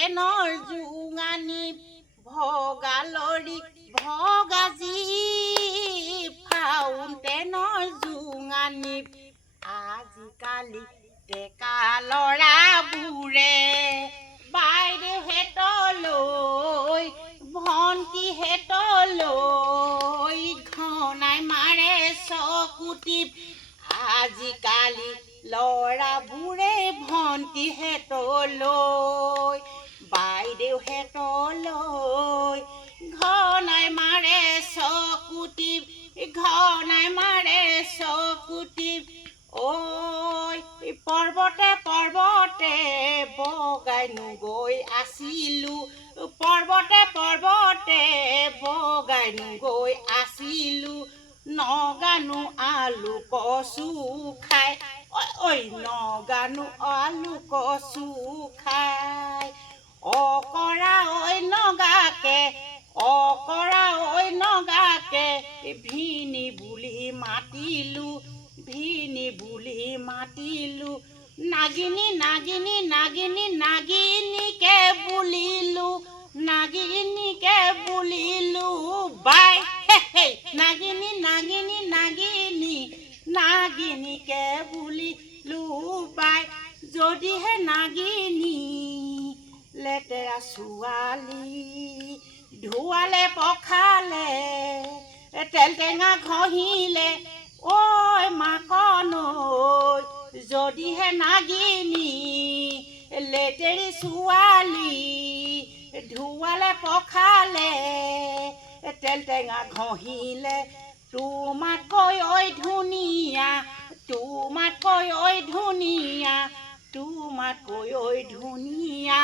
ফাউণ্টেনৰ জোঙানী ভগালৰি ভগাজি ফাউণ্টেনৰ জোঙানী আজিকালি ডেকা ল'ৰাবোৰে বাইদেউহেঁতলৈ ভণ্টিহেঁতলৈ ঘনাই মাৰে চকুটিপ আজিকালি ল'ৰাবোৰে ভণ্টিহেঁতলৈ বাইদেউহেঁতলৈ ঘনাই মাৰে চকুটিপ ঘনাই মাৰে চকুটিপ ঐ পৰ্বতে পৰ্বতে বগাইনো গৈ আছিলোঁ পৰ্বতে পৰ্বতে বগাইনো গৈ আছিলোঁ নগানো আলু কচু খাই ঐ নগানো আলু কচু খাই অকৰা ঐ নগাকে অকৰা ঐ নগাকে ভিনি বুলি মাতিলোঁ ভিনি বুলি মাতিলোঁ নাগিনী নাগিনী নাগিনী নাগিনীকে বুলিলোঁ নাগিনীকে বুলিলোঁ বাই হে নাগিনী নাগিনী নাগিনী নাগিনীকে বুলিলোঁ বাই যদিহে নাগিনী লেতেৰা ছোৱালী ধুৱালে পখালে তেল টেঙা ঘঁহিলে ঐ মাকনৈ যদিহে নাগিনী লেতেৰি ছোৱালী ধুৱালে পখালে তেল টেঙা ঘঁহিলে তোমাতকৈ ঐ ধুনীয়া তোমাতকৈ ঐ ধুনীয়া তোমাতকৈ ঐ ধুনীয়া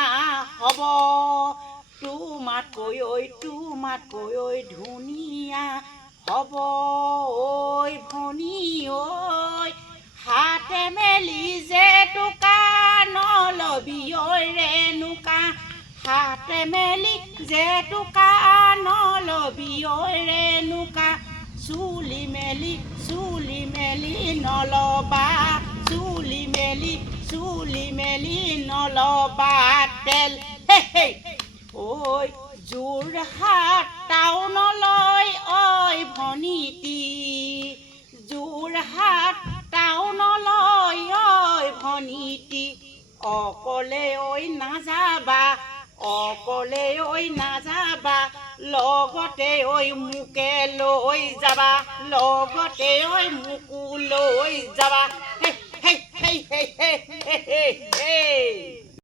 হ'ব তোমাতকৈ ঐ ধুনীয়া হ'ব ঐ ভনী ঐ হাতে মেলি জেতুকা নলবি ঐ ৰেণুকা হাতে মেলি জেতুকা নলবি ঐ ৰেণুকা চুলি মেলি নলবা চুলি মেলি নলবা তেল হে ঐ যোৰহাট টাউনলৈ ঐ ভনীটি যোৰহাট টাউনলৈ ঐ ভনীটি অকলে ঐ নাযাবা অকলে ঐ নাযাবা লগতে ঐ মোকে লৈ যাবা লগতে ঐ মোকো লৈ যাবা হে হে হে হে হে হে